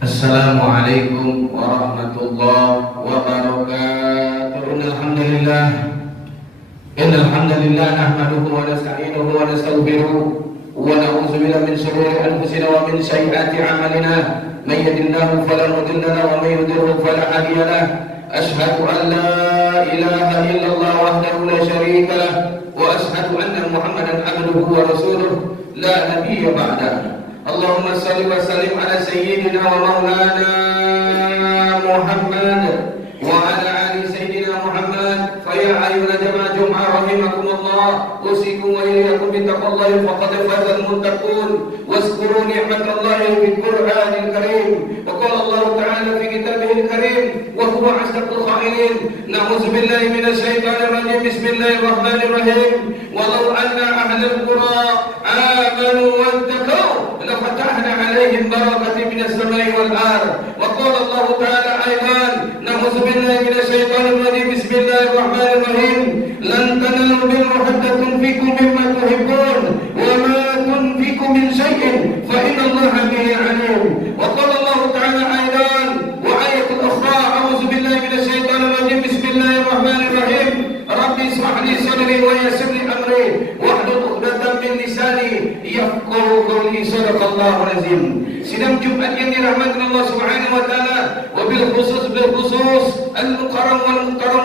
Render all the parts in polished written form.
Assalamualaikum warahmatullahi wabarakatuh. Innal hamdalillah nahmaduhu wa nasta'inuhu wa nastaghfiruh wa na'udzu billahi min shururi anfusina wa min sayyiati a'malina. May yahdihillahu fala mudilla lahu wa may yudlil fala hadiya lahu. Ashhadu an la ilaha illallah wahdahu la syarika lahu wa ashhadu anna Muhammadan abduhu wa rasuluh la nabiyya ba'dahu. Allahumma salli wa sallim ala sayyidina wa maulana Muhammad wa ala ali sayyidina Muhammad. Fa ya ayyuhal jamaah jum'ah rahimakumullah, usikum wa iyyakum bi taqwallahi faqad faza al-muttaqun. Wazkuru ni'matallahi fil Qur'anil karim. Wa qala Allah ta'ala fi kitabihil karim wa huwa asdaqul qa'ilin. Na'udzu billahi minasy syaithanir rajim. Bismillahirrahmanirrahim. Walau anna ahlal qura amanu wattaqu لفتحنا عليهم بركات من السماء والأرض. وقال الله تعالى أيضا نعوذ بالله من الشيطان الرجيم. بسم الله الرحمن الرحيم. لن تنالوا البر حتى تنفقوا مما تحبون وما تنفقوا من شيء فإن الله به عليم. وقال الله تعالى أيضا وآية أخرى أعوذ بالله من الشيطان الرجيم. بسم الله الرحمن الرحيم. ربي اشرح لي صدري ويسر لي أمري واحلل عقدة من لساني yafqahu qawli. Sadaqallahu azim. Sidang Jumat yang dirahmati Allah Subhanahu wa taala, wa bil khusus al-mukarram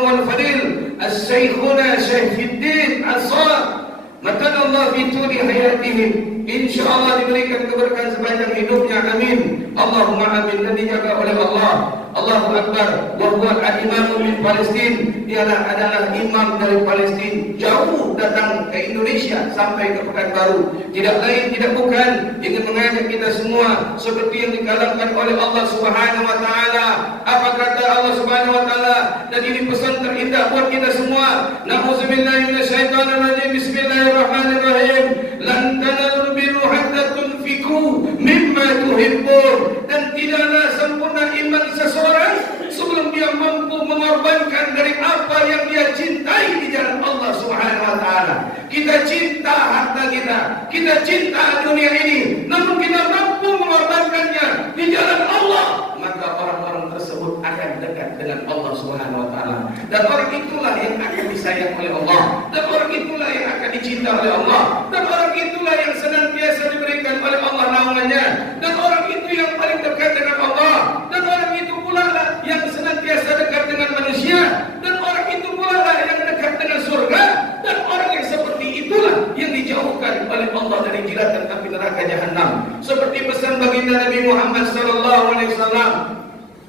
wal fadil as-syekhuna Syaifuddin Ansar matan Allah fi tuli hayatihim, insyaallah diberikan keberkahan sepanjang hidupnya, amin Allahumma amin. Dan dijaga oleh Allah. Allahu Akbar. Wa huwa al-imam min Palestin. Dia adalah imam dari Palestin, jauh datang ke Indonesia sampai ke Pekanbaru. Tidak lain tidak bukan ingin mengajak kita semua seperti yang dikalangkan oleh Allah Subhanahu wa taala. Apa kata Allah Subhanahu wa taala? Dan ini pesan terindah buat kita semua. Na'udzubillahi minasyaitonir rajim. Bismillahirrahmanirrahim. Lan tanalul birra hatta tunfiqu mimma tuhibbun. Dan tidaklah sempurna iman seseorang sebelum dia mampu mengorbankan dari apa yang dia cintai di jalan Allah Subhanahu wa taala. Kita cinta harta kita cinta dunia ini, namun kita mampu mengorbankannya di jalan Allah, maka orang-orang tersebut akan dekat dengan Allah Subhanahu wa taala. Dan orang itulah yang akan disayang oleh Allah, dan orang itulah yang akan dicinta oleh Allah, dan orang itulah yang senantiasa diberikan oleh Allah naungannya, dan orang itu yang paling dekat dengan Allah, dan orang itu pula lah yang senantiasa dekat dengan manusia, dan orang itu pula lah yang dekat dengan surga, dan orang yang seperti itulah yang dijauhkan oleh Allah dari jilatan api neraka jahanam. Seperti pesan baginda Nabi Muhammad sallallahu alaihi wasallam.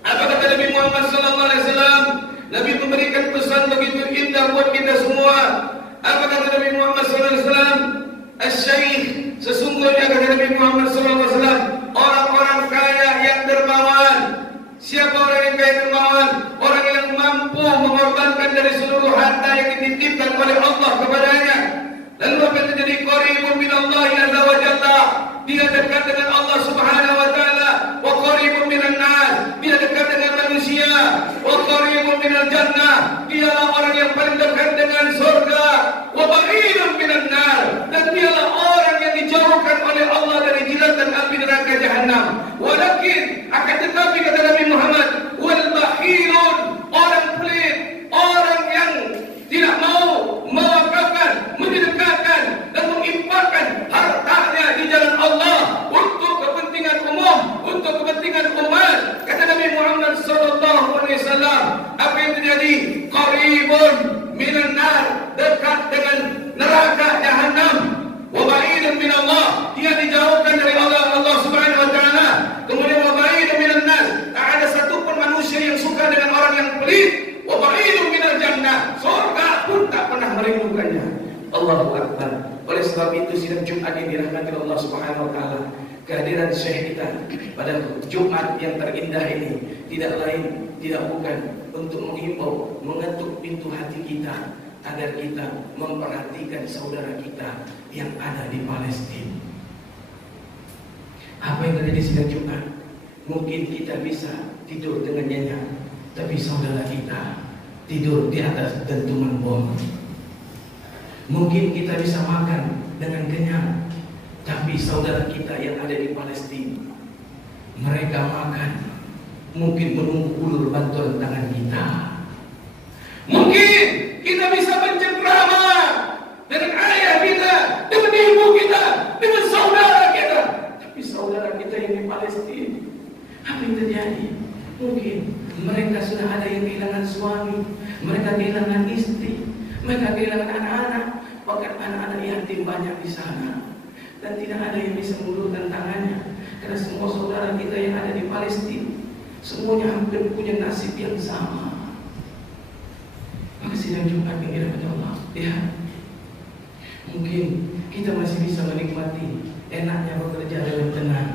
Apa kata Nabi Muhammad sallallahu alaihi wasallam? Nabi memberikan pesan begitu indah buat kita semua. Apa kata Nabi Muhammad sallallahu alaihi wasallam? Asy-syaikh, sesungguhnya kata Nabi Muhammad sallallahu alaihi wasallam, orang-orang kaya yang dermawan. Siapa orang yang kaya dermawan? Orang yang mampu mengorbankan dari seluruh harta yang dititipkan oleh Allah kepadanya. Lalu apa yang terjadi? Qaribun minallahi azza wa jalla. Dia dekat dengan Allah Subhanahu wa taala. Wa qaribun minan nas. Dia dekat dengan manusia. Wa qaribun minal jannah. Dialah orang yang paling dekat dengan surga. Wa ba'idun minan nar. Dan dialah orang yang dijauhkan oleh Allah dari jilatan api neraka jahanam. Walakin akan tetapi kata Nabi Muhammad, wal bakhilun, orang pelit, orang yang tidak mau mewakafkan, menyedekahkan dan menginfakkan hartanya di jalan Allah untuk kepentingan umum, untuk kepentingan umat. Kata Nabi Muhammad sallallahu alaihi wasallam, apa yang terjadi? Qaribun minan nar, dekat dengan neraka jahanam. Wa ba'idun min Allah, dia dijauhkan dari Allah Subhanahu wa taala. Kemudian wa ba'idun minan nas, tak ada satu pun manusia yang suka dengan orang yang pelit. Wa ba'idun minal jannah, surga pun tak pernah merindukannya. Allahu Akbar. Oleh sebab itu sidang Jumat yang dirahmati Allah Subhanahu wa taala, kehadiran Syekh kita pada Jumat yang terindah ini tidak lain tidak bukan untuk menghimbau, mengetuk pintu hati kita agar kita memperhatikan saudara kita yang ada di Palestina. Apa yang terjadi sidang Jumat? Mungkin kita bisa tidur dengan nyenyak, tapi saudara kita tidur di atas dentuman bom. Mungkin kita bisa makan dengan kenyang, tapi saudara kita yang ada di Palestina Mereka makan, mungkin menunggu ulur bantuan tangan kita. Mungkin kita bisa bercengkrama dengan ayah kita, dengan ibu kita, dengan saudara kita. Tapi saudara kita yang di Palestina, apa yang terjadi? Mungkin mereka sudah ada yang kehilangan suami, mereka kehilangan istri, mereka kehilangan anak-anak, bahkan anak-anak yatim banyak di sana. Dan tidak ada yang bisa mengulurkan tangannya, karena semua saudara kita yang ada di Palestina semuanya hampir punya nasib yang sama. Maka sidang Jumat yang dirahmati Allah, ya, mungkin kita masih bisa menikmati enaknya bekerja dengan tenang,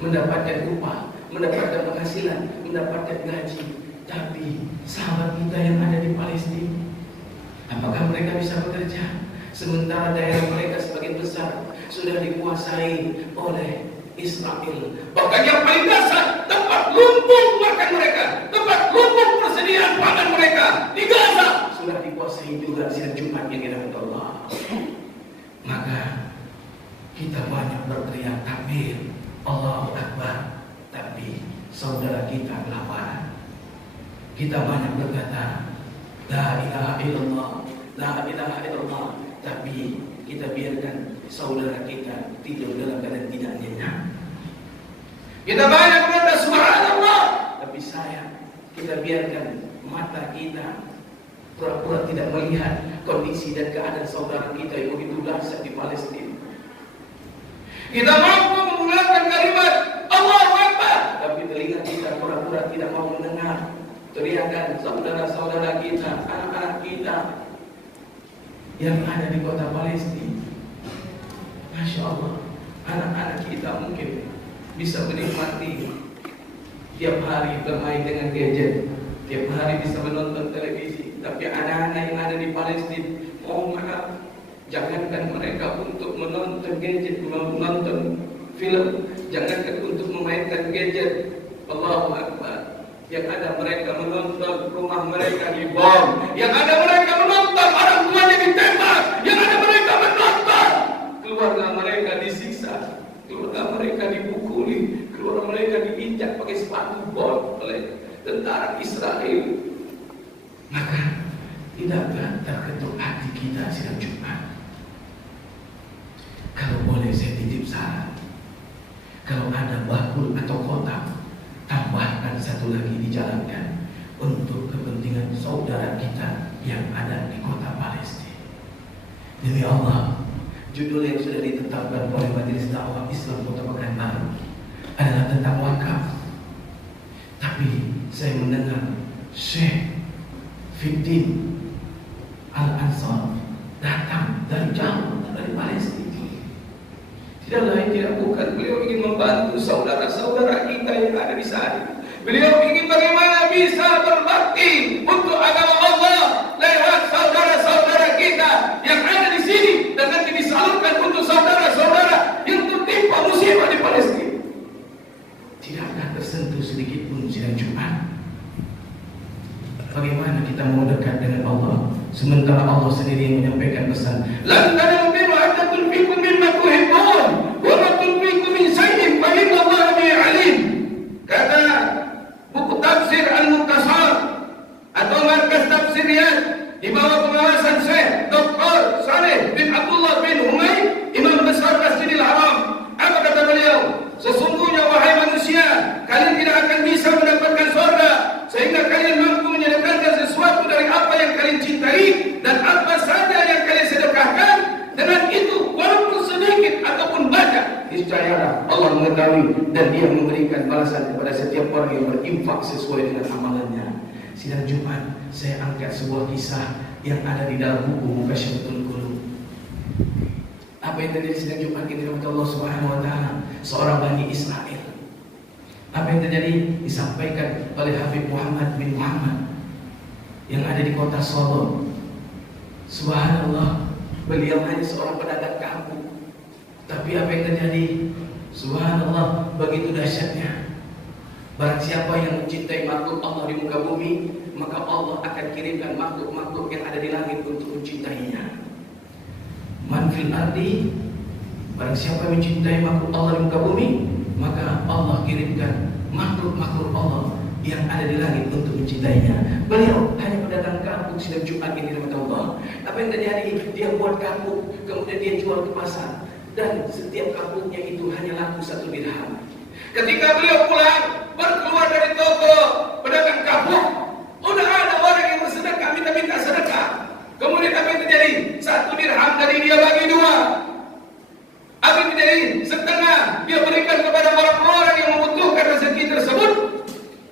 mendapatkan upah, mendapatkan penghasilan, mendapatkan gaji. Tapi sahabat kita yang ada di Palestina, apakah mereka bisa bekerja sementara daerah mereka sebagian besar sudah dikuasai oleh Israel? Bahkan yang paling dasar, tempat lumbung makan mereka, tempat lumbung persediaan pangan mereka di Gaza sudah dikuasai juga sidang Jumat yang dirahmati Allah. Maka kita banyak berteriak takbir, Allahu Akbar, tapi saudara kita kelaparan. Kita banyak berkata La ilaha illallah, La ilaha illallah, tapi kita biarkan saudara kita tidur dalam keadaan tidak nyenyak. Kita banyak berkata subhanallah, tapi sayang kita biarkan mata kita pura-pura tidak melihat kondisi dan keadaan saudara kita yang begitu dahsyat di Palestina. Kita mampu menggunakan kalimat Allahu Akbar, tapi telinga kita pura-pura tidak mau mendengar teriakan saudara-saudara kita, anak-anak kita yang ada di kota Palestina. Masya Allah, anak-anak kita mungkin bisa menikmati tiap hari bermain dengan gadget, tiap hari bisa menonton televisi. Tapi anak-anak yang ada di Palestina, mohon maaf, jangankan mereka untuk menonton gadget, menonton film, jangankan untuk memainkan gadget. Allahu Akbar. Yang ada mereka menonton rumah mereka dibom, yang ada mereka menonton orang tuanya ditembak, yang ada mereka menonton keluarga mereka disiksa, keluarga mereka dipukuli, keluarga mereka diinjak pakai sepatu bot oleh tentara Israel. Maka tidakkah terketuk hati kita sidang Jumat? Kalau boleh saya titip saran, kalau ada bakul atau kotak, tambahkan satu lagi dijalankan untuk kepentingan saudara kita yang ada di kota Palestina. Demi Allah, judul yang sudah ditetapkan oleh Majelis Dakwah Islam Kota Pekanbaru adalah tentang wakaf. Tapi saya mendengar Syekh Fiddin Al-Ansar datang dari jauh dari Palestina. Tidak lain tidak bukan, beliau ingin membantu saudara-saudara kita yang ada di sana. Beliau ingin bagaimana bisa berbakti untuk agama Allah lewat saudara-saudara kita yang ada di sini, dan nanti disalurkan untuk saudara-saudara yang tertimpa musibah di Palestina. Tidakkah tersentuh sedikit pun sidang Jumat? Bagaimana kita mau dekat dengan Allah sementara Allah sendiri yang menyampaikan pesan, lan tanalul birra hatta tunfiqu mimma tuhibbun wa ma tunfiqu min shay'in fa inna Allaha bihi alim. Kata buku tafsir Al-Mukhtasar atau markas tafsiriyat di bawah pengawasan Syekh Dr. Saleh bin Abdullah bin Humay, Imam Besar Masjidil Haram. Apa kata beliau? Sesungguhnya wahai manusia, kalian tidak akan bisa mendapatkan surga sehingga kalian mampu menyedekahkan sesuatu dari apa yang kalian cintai dan apa saja yang kalian sedekahkan. Dengan itu, walaupun sedikit ataupun banyak, niscayalah Allah mengetahui dan Dia memberikan balasan kepada setiap orang yang berinfak sesuai dengan amalannya. Sidang Jumat, saya angkat sebuah kisah yang ada di dalam buku Mukasyfatul Qulub. Apa yang terjadi sidang Jumat ini kepada Allah Subhanahu wa taala, seorang Bani Israel. Apa yang terjadi disampaikan oleh Habib Muhammad bin Muhammad yang ada di kota Solo. Subhanallah, beliau hanya seorang pedagang kampung. Tapi apa yang terjadi? Subhanallah, begitu dahsyatnya. Barang siapa yang mencintai makhluk Allah di muka bumi, maka Allah akan kirimkan makhluk-makhluk yang ada di langit untuk mencintainya. Man fil ardi, barang siapa yang mencintai makhluk Allah di muka bumi, maka Allah kirimkan makhluk-makhluk Allah yang ada di langit untuk mencintainya. Beliau hanya pedagang kapuk sidang Jumat ini rahmat Allah. Apa yang terjadi? Dia buat kapuk, kemudian dia jual ke pasar, dan setiap kapuknya itu hanya laku 1 dirham. Ketika beliau pulang, berkeluar dari toko pedagang kapuk, udah ada orang yang bersedekah, minta sedekah. Kemudian apa yang terjadi? 1 dirham tadi dia bagi 2. Apa yang terjadi? Setengah dia berikan kepada orang-orang yang membutuhkan rezeki tersebut,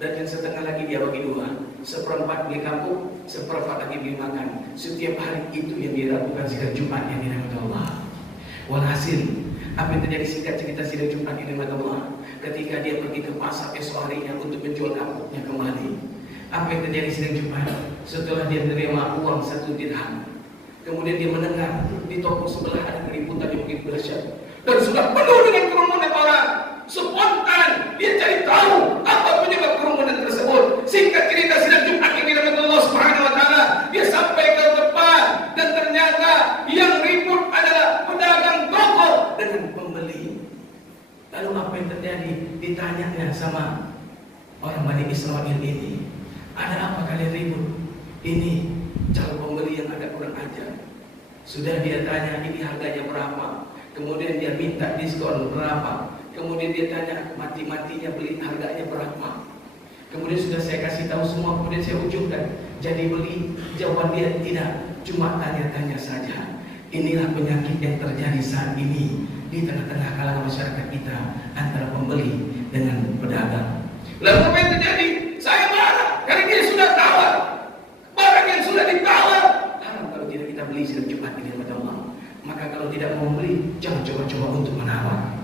dan yang setengah lagi dia bagi 2. 1/4 beli kapuk, 1/4 lagi beli makan. Setiap hari itu yang dia lakukan sidang Jumat yang dirahmati Allah. Walhasil, apa yang terjadi singkat cerita sidang Jumat yang dirahmati Allah? Ketika dia pergi ke pasar esok harinya untuk menjual kapuknya kembali, apa yang terjadi sidang Jumat? Setelah dia menerima uang 1 dirham, kemudian dia mendengar di toko sebelah ada keributan yang begitu dahsyat dan sudah penuh dengan kerumunan orang. Spontan dia cari tahu apa penyebab kerumunan tersebut. Singkat cerita sidang Jumat yang dirahmati Allah Subhanahu wa taala, dia sampai ke depan dan ternyata yang ribut adalah pedagang toko dengan pembeli. Lalu apa yang terjadi? Ditanyanya sama orang Bani Israil ini, ada apa kalian ribut? Ini calon pembeli yang agak kurang ajar. Sudah dia tanya ini harganya berapa, kemudian dia minta diskon berapa, kemudian dia tanya mati-matinya beli harganya berapa. Kemudian sudah saya kasih tahu semua, kemudian saya ujungkan jadi beli. Jawaban dia tidak, cuma tanya-tanya saja. Inilah penyakit yang terjadi saat ini di tengah-tengah kalangan masyarakat kita antara pembeli dengan pedagang. Lalu apa yang terjadi? Saya marah karena dia sudah tawar. Barang yang sudah ditawar haram kalau tidak kita beli sidang Jumat ini rahmat Allah. Maka kalau tidak mau beli, jangan coba-coba untuk menawar.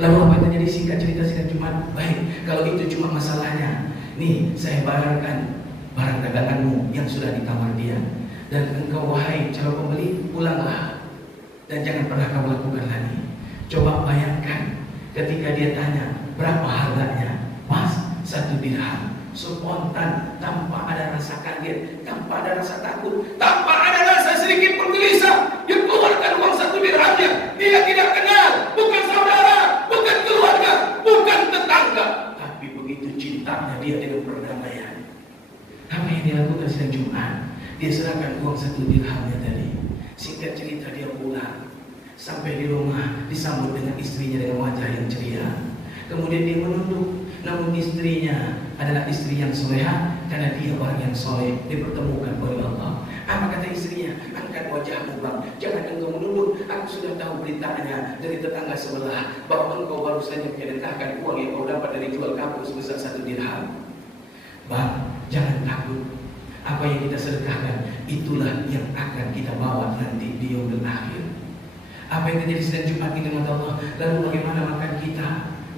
Lalu apa yang terjadi? Singkat cerita sidang Jumat, baik, kalau itu cuma masalahnya, nih saya bayarkan barang daganganmu yang sudah ditawar dia, dan engkau wahai calon pembeli, pulanglah dan jangan pernah kau lakukan lagi. Coba bayangkan ketika dia tanya berapa harganya, Mas, 1 dirham. Spontan, tanpa ada rasa kaget, tanpa ada rasa takut, tanpa ada rasa sedikit pun gelisah, dia keluarkan uang 1 dirhamnya. Dia tidak kenal, bukan saudara, bukan keluarga, bukan tetangga, tapi begitu cintanya dia dengan perdamaian. Apa yang dia lakukan sidang Jumat? Dia serahkan uang 1 dirhamnya tadi. Singkat cerita dia pulang, sampai di rumah disambut dengan istrinya dengan wajah yang ceria. Kemudian dia menunduk, namun istrinya adalah istri yang soleha karena dia orang yang soleh, dipertemukan oleh Allah. Apa kata istrinya? Angkat wajahmu bang, jangan engkau menunduk. Aku sudah tahu beritanya dari tetangga sebelah bahwa engkau baru saja menyedekahkan uang yang kau dapat dari jual kapuk sebesar 1 dirham. Bang, jangan takut. Apa yang kita sedekahkan itulah yang akan kita bawa nanti di yaumil akhir. Apa yang terjadi sidang Jumat ini rahmat Allah? Lalu bagaimana makan kita?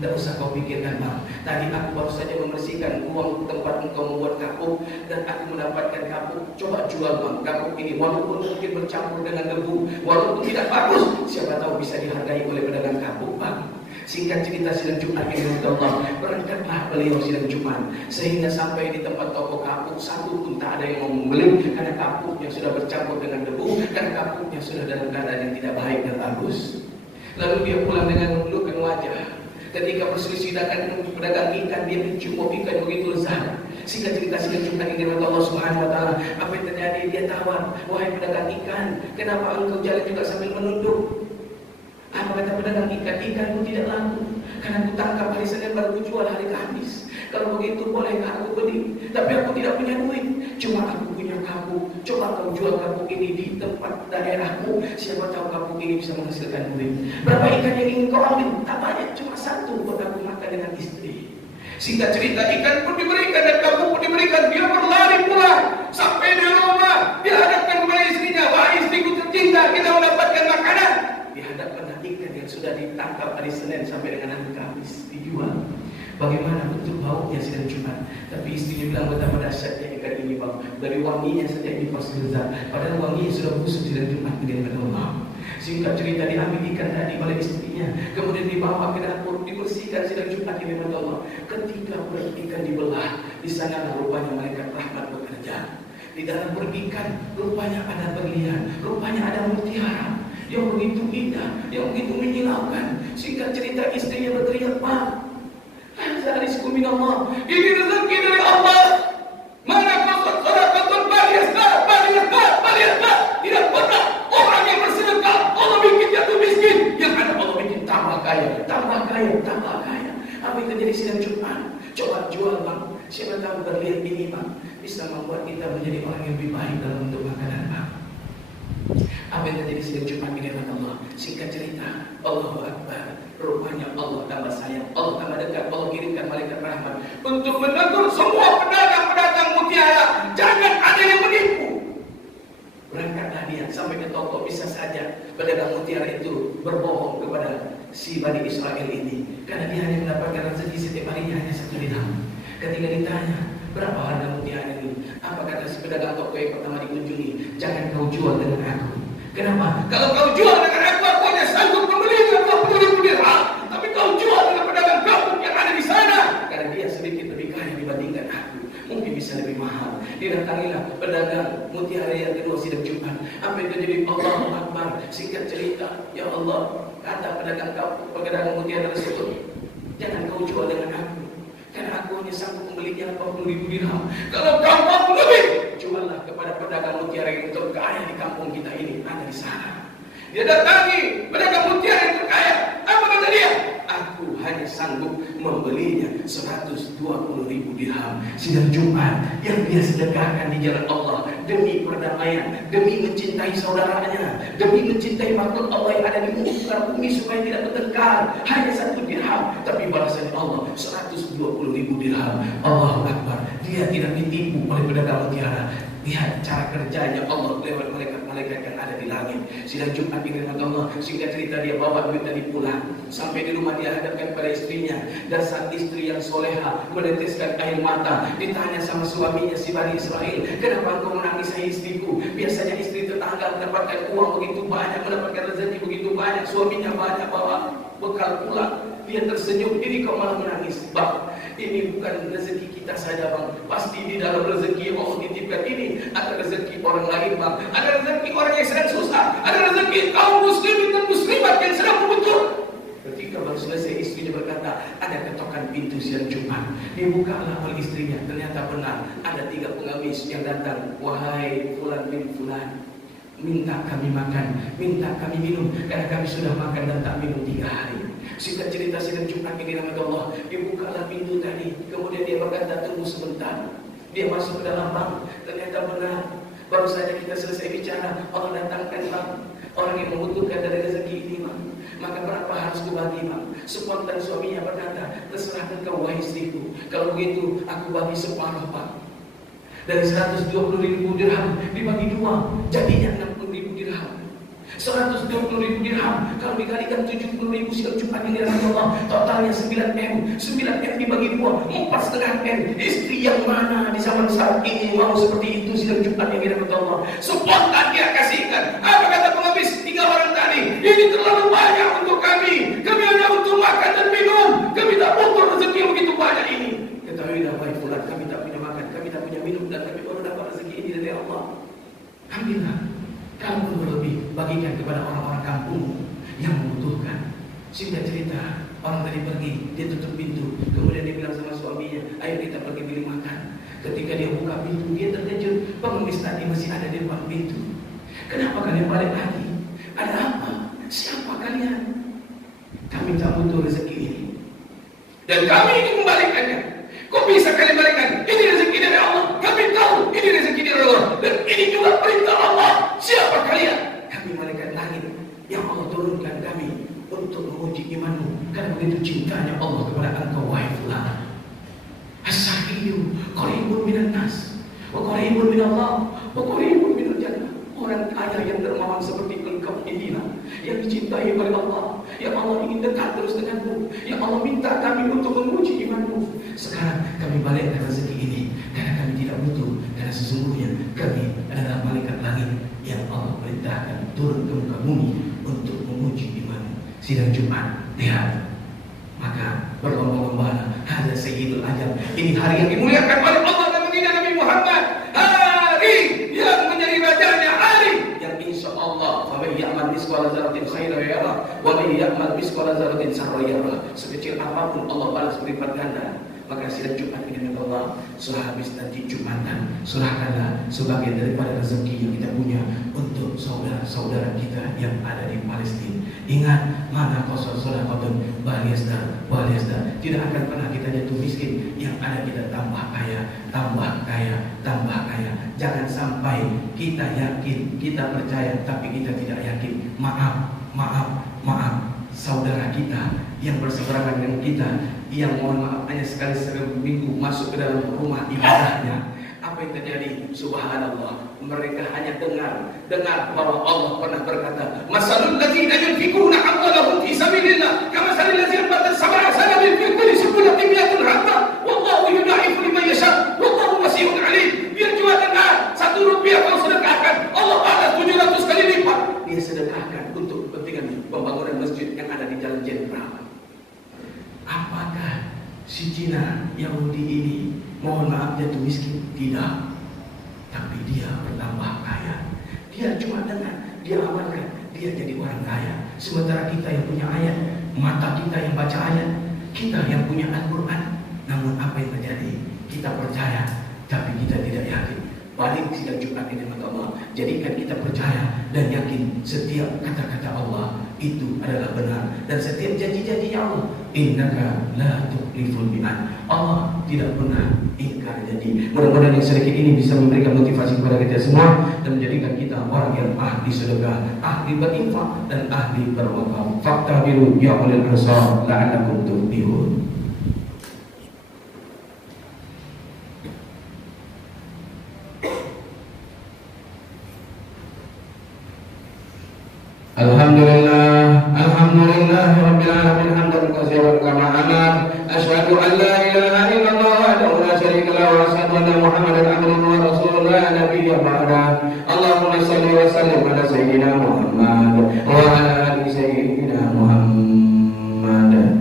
Tidak usah kau pikirkan bang. Tadi aku baru saja membersihkan uang tempat engkau membuat kapuk dan aku mendapatkan kapuk. Coba jual bang kapuk ini, walaupun mungkin bercampur dengan debu, walaupun tidak bagus, siapa tahu bisa dihargai oleh pedagang kapuk bang. Singkat cerita sidang Jumat ini rahmat Allah, berangkatlah beliau sidang Jumat sehingga sampai di tempat toko kapuk, satu pun tak ada yang mau membeli karena kapuknya sudah bercampur dengan debu, karena kapuknya sudah dalam keadaan yang tidak baik dan bagus. Lalu dia pulang dengan menundukkan wajah. Ketika berselisih dengan pedagang ikan, dia mencium ikan begitu lezat. Singkat cerita sidang Jumat ini rahmat Allah Subhanahu wa taala, apa yang terjadi? Dia tawar, wahai pedagang ikan, kenapa engkau jalan juga sambil menunduk? Apa kata pedagang ikan? Ikanku tidak laku karena aku tangkap hari Senin baru jual hari Kamis. Kalau begitu bolehkah aku beli? Tapi aku tidak punya duit, cuma aku punya kapuk. Coba kau jual kapuk ini di tempat daerahmu, siapa tahu kapuk ini bisa menghasilkan duit. Berapa ikan yang ingin kau ambil? Tak banyak, cuma 1 buat aku makan dengan istri. Singkat cerita ikan pun diberikan dan kapuk pun diberikan. Dia berlari pulang sampai di rumah, dia hadapkan kepada istrinya, wahai istriku tercinta, kita mendapatkan makanan. Dihadapkan ikan yang sudah ditangkap hari Senin sampai dengan hari Kamis dijual. Bagaimana bentuk baunya sidang Jumat? Tapi istrinya bilang betapa dahsyatnya ikan ini bang. Dari wanginya saja ini pasti lezat. Padahal wanginya sudah busuk sidang Jumat dengan Allah. Singkat cerita diambil ikan tadi oleh istrinya, kemudian dibawa ke dapur, dibersihkan sidang Jumat ini dengan Allah. Ketika perut ikan dibelah, di sana rupanya malaikat rahmat bekerja. Di dalam perut ikan rupanya ada berlian, rupanya ada mutiara yang begitu indah, yang begitu menyilaukan. Singkat cerita istrinya berteriak, "Pak, hadza rizqun min Allah." Ini rezeki dari Allah. Mana qasad sadaqatun baliyasna. Tidak pernah orang yang bersedekah Allah bikin jatuh miskin. Yang ada Allah bikin tambah kaya. Apa yang terjadi sidang Jumat? Coba jual bang. Siapa tahu berlihat ini bang bisa membuat kita menjadi orang yang lebih baik dalam bentuk makanan bang. Apa yang terjadi sidang Jumat ini Allah? Singkat cerita, Allahu Akbar. Rupanya Allah tambah sayang, Allah tambah dekat, Allah kirimkan malaikat rahmat untuk menegur semua pedagang-pedagang mutiara. Jangan ada yang menipu. Berangkatlah dia sampai ke toko. Bisa saja pedagang mutiara itu berbohong kepada si Bani Israel ini, karena dia hanya mendapatkan rezeki setiap harinya hanya 1 dirham. Ketika ditanya berapa harga mutiara ini, apa kata si pedagang toko yang pertama dikunjungi? Jangan kau jual dengan aku. Kenapa? Kalau kau jual dengan aku hanya sanggup membeli dengan 20.000 dirham. Tapi kau jual dengan pedagang kampung yang ada di sana, karena dia sedikit lebih kaya dibandingkan aku, mungkin bisa lebih mahal. Didatangilah pedagang mutiara yang kedua sidang Jumat. Apa yang terjadi? Allahu Akbar. Singkat cerita, ya Allah, kata pedagang mutiara tersebut, jangan kau jual dengan aku, karena aku hanya sanggup membelinya 40.000 dirham. Kalau kau mampu lebih, juallah kepada pedagang mutiara yang terkaya di kampung kita ini, ada di sana. Dia datangi pedagang mutiara yang terkaya. Apa kata dia? Aku hanya sanggup membelinya 120.000 dirham. Sidang Jumat yang dia sedekahkan di jalan Allah demi perdamaian, demi mencintai saudaranya, demi mencintai makhluk Allah yang ada di muka bumi supaya tidak bertengkar, hanya 1 dirham, tapi balasan Allah 120.000 dirham. Allahu Akbar. Dia tidak ditipu oleh pedagang mutiara. Lihat cara kerjanya Allah lewat malaikat-malaikat yang ada di langit. Sidang Jumat ini Allah, singkat cerita dia bawa duit tadi pulang. Sampai di rumah dia hadapkan pada istrinya. Dan saat istri yang soleha meneteskan air mata, ditanya sama suaminya si Bani Israel, kenapa engkau menangis hai istriku? Biasanya istri tetangga mendapatkan uang begitu banyak, mendapatkan rezeki begitu banyak, suaminya banyak bawa bekal pulang. Dia tersenyum, ini kau malah menangis. Bang, ini bukan rezeki kita saja bang, pasti di dalam rezeki yang Allah titipkan ini ada rezeki orang lain bang, ada rezeki orang yang sedang susah, ada rezeki kaum muslimin dan muslimat yang sedang membutuh. Ketika baru selesai istrinya berkata, ada ketokan pintu sidang Jumat. Dibukalah oleh istrinya, ternyata benar ada 3 pengemis yang datang. Wahai fulan bin fulan, minta kami makan, minta kami minum, karena kami sudah makan dan tak minum 3 hari. Singkat cerita sidang Jumat ini nama Allah, dibukalah pintu tadi. Kemudian dia berkata, tunggu sebentar. Dia masuk ke dalam bank, ternyata benar. Baru saja kita selesai bicara, Allah datangkan bang, orang yang membutuhkan dari rezeki ini bang. Maka berapa harus kubagi bang? Spontan suaminya berkata, terserah engkau wahai istriku. Kalau begitu aku bagi separuh bang. Dari 120.000 dirham dibagi 2, jadinya 60.000 dirham. 120.000 dirham kalau dikalikan 70.000 sidang Jumat yang dirahmati Allah, totalnya 9M. 9M dibagi 2, 4,5M. Istri yang mana di zaman saat ini mau seperti itu sidang Jumat yang dirahmati Allah? Spontan dia kasihkan. Apa kata pengemis 3 orang tadi? Ini terlalu banyak untuk kami. Kami hanya untuk makan dan minum. Kami tak butuh rezeki yang begitu banyak ini. Ketahuilah wahai fulan, kami tak punya makan, kami tak punya minum, dan kami baru dapat rezeki ini dari Allah. Alhamdulillah. Kamu berlebih, bagikan kepada orang-orang kampung yang membutuhkan. Singkat cerita, orang tadi pergi, dia tutup pintu. Kemudian dia bilang sama suaminya, ayo kita pergi beli makan. Ketika dia buka pintu, dia terkejut, pengemis tadi masih ada di depan pintu. Kenapa kalian balik lagi? Ada apa? Siapa kalian? Kami tak butuh rezeki ini, dan kami ingin membalikannya. Kok bisa kalian balikan? Ini rezeki dari Allah. Kami tahu ini rezeki dari Allah, dan ini juga perintah Allah. Siapa kalian? Kami malaikat langit yang Allah turunkan kami untuk menguji imanmu, karena begitu cintanya Allah kepada engkau wahai fulan. As-sa'iyyu qaribun minan nas wa qaribun minallah wa qaribun minal jannah. Orang kaya yang dermawan seperti engkau inilah yang dicintai oleh Allah, yang Allah ingin dekat terus denganmu, yang Allah minta kami untuk menguji imanmu. Sekarang kami balikkan rezeki ini, karena kami tidak butuh, karena sesungguhnya kami adalah malaikat langit yang Allah perintahkan turun ke muka bumi untuk menguji imanmu. Sidang Jumat, lihat. Maka berlomba-lomba, hadza sayyidul ajal. Ini hari yang dimuliakan oleh Allah dan baginda Nabi Muhammad. Hari yang menjadi rajanya, hari yang insya Allah faman ya'mal misqala misqala dzarratin khairan yarah wa may ya'mal misqala dzarratin syarran yarah. Sekecil apapun Allah balas berlipat ganda. Maka sidang Jumat ini dengan Allah, sehabis nanti Jumatan, serahkanlah sebagian daripada rezeki yang kita punya untuk saudara-saudara kita yang ada di Palestina. Ingat, mana qasar sadaqatun baliyasda. Tidak akan pernah kita jatuh miskin, yang ada kita tambah kaya. Jangan sampai kita yakin, kita percaya, tapi kita tidak yakin. Maaf, saudara kita yang berseberangan dengan kita, yang mohon maaf hanya sekali seminggu masuk ke dalam rumah ibadahnya, apa yang terjadi? Subhanallah, mereka hanya dengar bahwa Allah pernah berkata, masalul ladzina yunfikuna amwalahum fi sabilillah kamathalil ladzina anbata sab'a sanabil fi kulli sunbulatin mi'atun habba wallahu yudha'ifu liman yasha wallahu wasi'un 'alim. Biar cuma dengar, 1 rupiah kau sedekahkan, Allah balas 700 kali lipat. Dia sedekahkan untuk kepentingan pembangunan masjid yang ada di Jalan Jenderal. Apakah si Cina Yahudi ini mohon maaf jatuh miskin? Tidak, tapi dia bertambah kaya. Dia cuma dengar, dia amalkan, dia jadi orang kaya. Sementara kita yang punya ayat, mata kita yang baca ayat, kita yang punya Al-Quran, namun apa yang terjadi? Kita percaya, tapi kita tidak yakin. Balik sidang Jumat ini dengan Allah, jadikan kita percaya dan yakin setiap kata-kata Allah itu adalah benar, dan setiap janji-janjinya Allah, innaka la tukhliful mi'ad. Allah tidak pernah ingkar janji. Mudah-mudahan yang sedikit ini bisa memberikan motivasi kepada kita semua dan menjadikan kita orang yang ahli sedekah, ahli berinfak, dan ahli berwakaf. Faktabiru ya ulil absar la'allakum tuflihun. Alhamdulillah rabbil alamin hamdan katsiran kama amar. Asyhadu an la ilaha illallah wahdahu la syarika lahu wa asyhadu anna Muhammadan abduhu wa rasuluhu la nabiyya ba'da. Allahumma shalli wa sallim ala sayyidina Muhammad wa ala ali sayyidina Muhammad.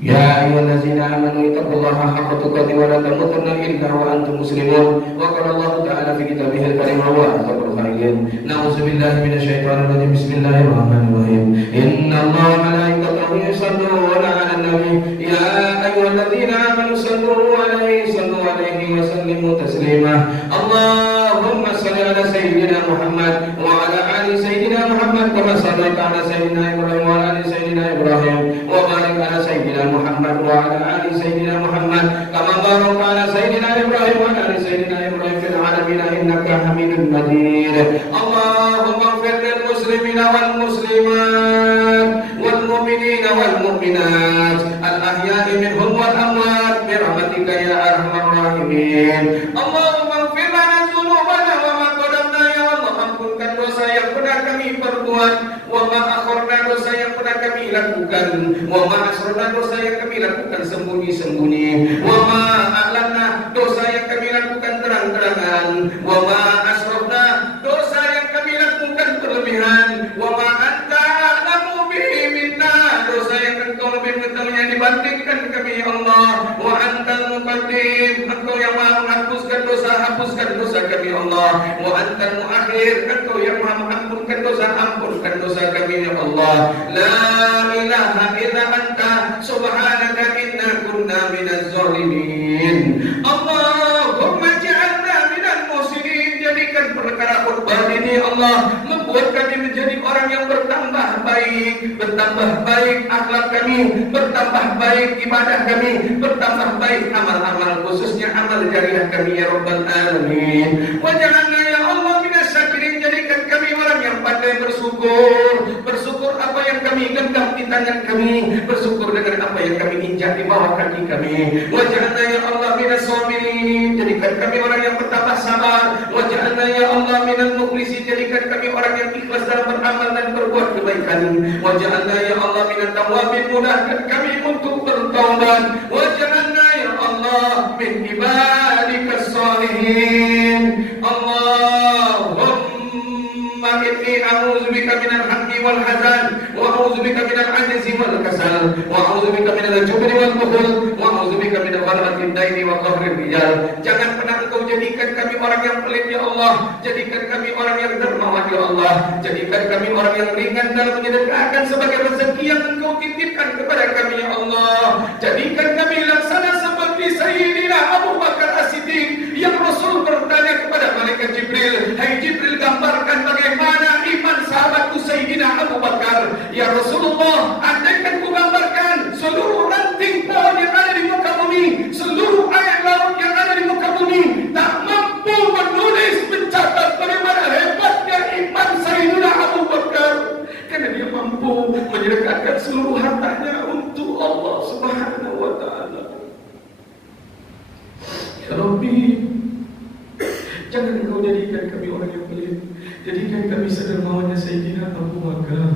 Ya ayyuhallazina amanu ittaqullaha haqqa tuqatih wa la tamutunna illa wa antum muslimun. Wa qala Allah ta'ala fi kitabihil karim wa asdaqul qa'ilin. Na'udzubillahi minasyaitonir rajim. Bismillahirrahmanirrahim. Innallaha wa malaikatahu yusholluna 'alan nabi. Ya ayyuhallazina amanu sallu 'alaihi wa sallimu taslima. Allahumma shalli ala sayyidina Muhammad wa ala ali sayyidina Muhammad kama shallaita ala sayyidina Ibrahim wa ala ali sayyidina Ibrahim wa barik ala sayyidina Muhammad wa ala ali sayyidina Muhammad kama barakta ala sayyidina Ibrahim wa ala ali sayyidina Ibrahim fil alamin innaka Hamidum Majid. Allahumma ighfir lil muslimina wal muslimat wal mu'minina wal mu'minat al ahya'i minhum wal amwat bi rahmatika ya arhamar rahimin. Allahumma ighfir lana dzunubana wa ma qadamna ya Allah, ampunkan dosa yang pernah kami perbuat, wa ma akharna dosa yang pernah kami lakukan, wa ma asrarna dosa yang kami lakukan sembunyi-sembunyi, wa ma a'lanna dosa yang kami lakukan terang-terangan, wa ma asrafna dosa yang kami lakukan berlebihan, wa ma anta a'lamu bihi minna dosa yang engkau lebih mengetahuinya dibandingkan kami ya Allah. Wa antal muqaddim, engkau yang maha menghapuskan dosa kami ya Allah. Wa antal muakhir, engkau yang maha mengampunkan dosa kami ya Allah. La ilaha illa anta subhanaka inna kunna minaz zalimin. Allahumma ja'alna minal muhsinin. Jadikan perkara khutbah ini Allah membuat kami menjadi orang yang bertambah baik akhlak kami, bertambah baik ibadah kami, bertambah baik amal-amal, khususnya amal jariah kami ya Rabbal Alamin. Wa ja'alna ya Allah minas syakirin. Jadikan kami orang yang pandai bersyukur apa yang kami genggam di tangan kami, bersyukur dengan apa yang kami injak di bawah kaki kami. Wa ja'alna ya Allah minas sabirin. Jadikan kami orang yang bertambah sabar. Wa ja'alna ya Allah minal mukhlisin. Jadikan kami orang yang ikhlas dalam beramal dan berbuat kebaikan. Wa ja'alna ya Allah minat tawabin. Mudahkan kami untuk bertaubat. Wa ja'alna ya Allah min ibadikas salihin. Allahumma inni a'udzubika minal hammi wal hazan, wa a'udzubika minal 'ajzi wal kasal, wa a'udzubika minal jubni wal bukhl, wa a'udzubika minal ghalabati ghalabati daini wa qahri rijal. Jangan pernah Engkau jadikan kami orang yang pelit ya Allah. Jadikan kami orang yang dermawan ya Allah. Jadikan kami orang yang ringan dalam menyedekahkan sebagai rezeki yang Engkau titipkan kepada kami ya Allah. Jadikan kami laksana seperti Sayyidina Abu Bakar As-Siddiq yang Rasul bertanya kepada malaikat Jibril, "Hai Jibril, gambarkan bagaimana iman sahabatku Sayyidina Abu Bakar." Ya Rasulullah, andaikan ku gambarkan seluruh ranting pohon yang ada di muka bumi, seluruh air laut yang ada di muka bumi, tak mampu menulis mencatat bagaimana hebatnya iman Sayyidina Abu Bakar, karena dia mampu menyedekahkan seluruh hartanya untuk Allah Subhanahu wa taala. Ya Rabbi, jangan Engkau jadikan kami orang yang pelit. Jadikan kami sedermawannya Sayyidina Abu Bakar.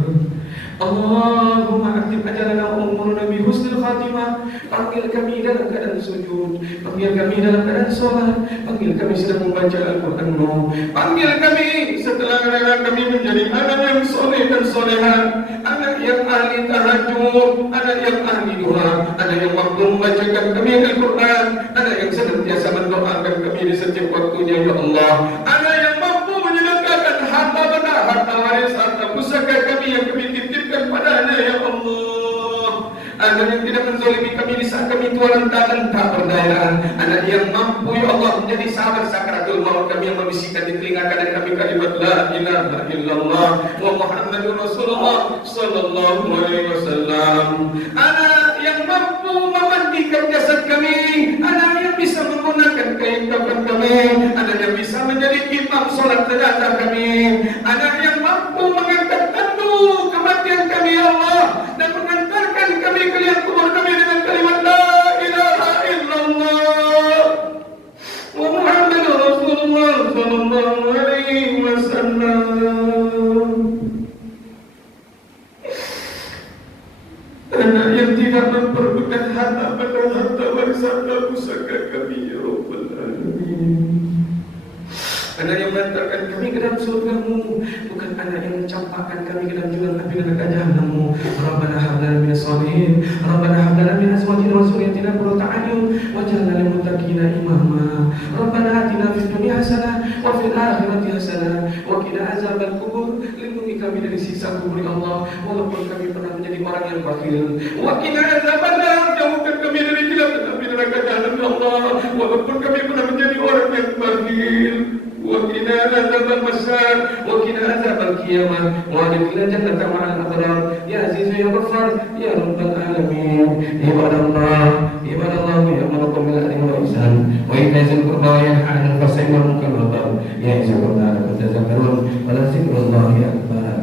Allahumma aktib ajalana wa umurna bi husnil khatimah. Panggil kami dalam keadaan sujud, panggil kami dalam keadaan sholat, panggil kami sedang membaca Al-Quran-Mu, panggil kami setelah kami menjadi anak yang soleh dan soleha, anak yang ahli tahajud, anak yang ahli doa, anak yang mampu membacakan kami Al-Quran, anak yang senantiasa mendoakan kami di setiap waktunya ya Allah, anak yang mampu menyedekahkan harta benda, harta waris, harta pusaka kami yang kami titipkan padanya ya Allah. Anak yang tidak menzalimi kami di saat kami tua renta dan tak berdaya. Anak yang mampu ya Allah menjadi sahabat sakaratul maut kami, yang membisikkan di telinga kanan kami kalimat la ilaha illallah wa Muhammadur Rasulullah sallallahu alaihi wasallam. Anak yang mampu memandikan jasad kami, anak yang bisa menggunakan kain kafan kami, anak yang bisa menjadi imam salat jenazah kami, anak yang mampu mengangkat tandu kematian kami ya Allah dan mengantarkan kami ke liang kubur kami dengan kalimat la ilaha illallah wa Muhammadur Rasulullah sallallahu alaihi wasallam. Anak yang tidak memperebutkan harta pada harta warisan dan pusaka kami ya Rabbal Alamin. Anak yang mengantarkan kami ke dalam surga-Mu, bukan anak yang mencampakkan kami ke dalam jurang api neraka Jahannam-Mu. Rabbana hab lana minas shalihin, Rabbana hab lana min azwajina wa dhurriyyatina qurrata a'yun waj'alna lil muttaqina imama. Rabbana atina fid dunya hasanah wa fil akhirati hasanah wa qina azabal qubur. Lindungi kami dari siksa kubur ya Allah, walaupun kami pernah menjadi orang yang bakhil. Wa qina azabannar, jauhkan kami dari jelatan api neraka Jahannam ya Allah, walaupun kami pernah menjadi orang yang bakhil. وقنا عذاب المسار وقنا عذاب القيامة وادخلنا جنة مع الأبرار يا عزيز يا غفار يا رب العالمين. عباد الله يأمركم بالعدل والإحسان وإيتاء ذي القربى وينهى عن الفحشاء والمنكر والبغي يعظكم لعلكم تذكرون ولذكر الله أكبر.